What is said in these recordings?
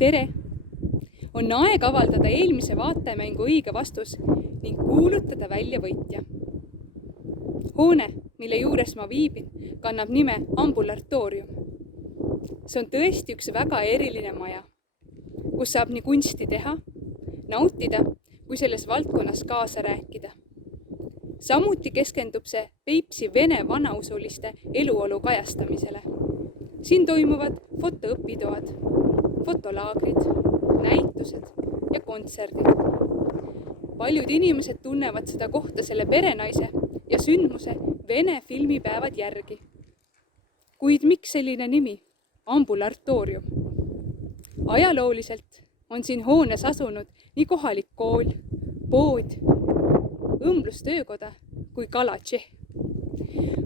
Tere! On aeg avaldada eelmise vaatajamängu õige vastus ning kuulutada välja võitja. Hoone, mille juures ma viibin, kannab nime Ambulatoorium. See on tõesti üks väga eriline maja, kus saab nii kunsti teha, nautida, kui selles valdkonnas kaasa rääkida. Samuti keskendub see Peipsi vene vanausuliste eluolu kajastamisele. Siin toimuvad fotoõpitoad, fotolaagrid, näitused ja kontserdid. Paljud inimesed tunnevad seda kohta selle perenaise ja sündmuse Vene filmipäevad järgi. Kuid miks selline nimi? Ambulatoorium. Ajalooliselt on siin hoones asunud nii kohalik kool, pood, õmblustöökoda kui kalatšeh.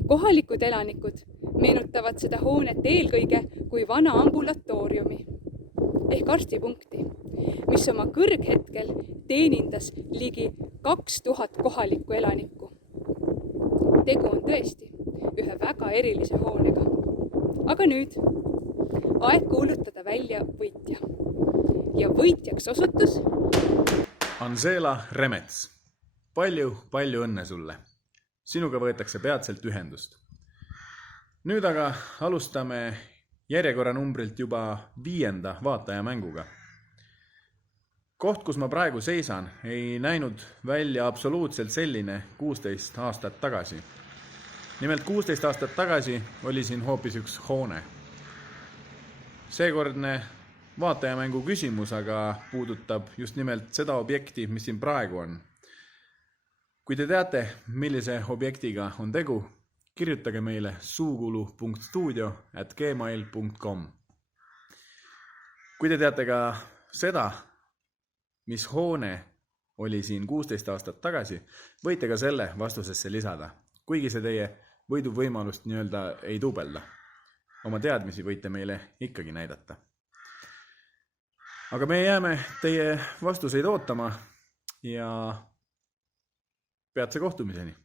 Kohalikud elanikud meenutavad seda hoonet eelkõige kui vana ambulatooriumi ehk arstipunkti, mis oma kõrghetkel teenindas ligi 2000 kohalikku elanikku. Tegu on tõesti ühe väga erilise hoonega. Aga nüüd aeg kuulutada välja võitja. Ja võitjaks osutus Ansela Remets. Palju õnne sulle. Sinuga võetakse peatselt ühendust. Nüüd aga alustame järjekorranumbrilt juba 5. vaatajamänguga. Koht, kus ma praegu seisan, ei näinud välja absoluutselt selline 16 aastat tagasi. Nimelt 16 aastat tagasi oli siin hoopis üks hoone. Seekordne vaatajamängu küsimus aga puudutab just nimelt seda objekti, mis siin praegu on. Kui te teate, millise objektiga on tegu, kirjutage meile suukulu.stuudio@gmail.com. Kui te teate ka seda, mis hoone oli siin 16 aastat tagasi, võite ka selle vastusesse lisada, kuigi see teie võiduvõimalust nii-öelda ei duubelda. Oma teadmisi võite meile ikkagi näidata. Aga me jääme teie vastuseid ootama ja peatse kohtumiseni.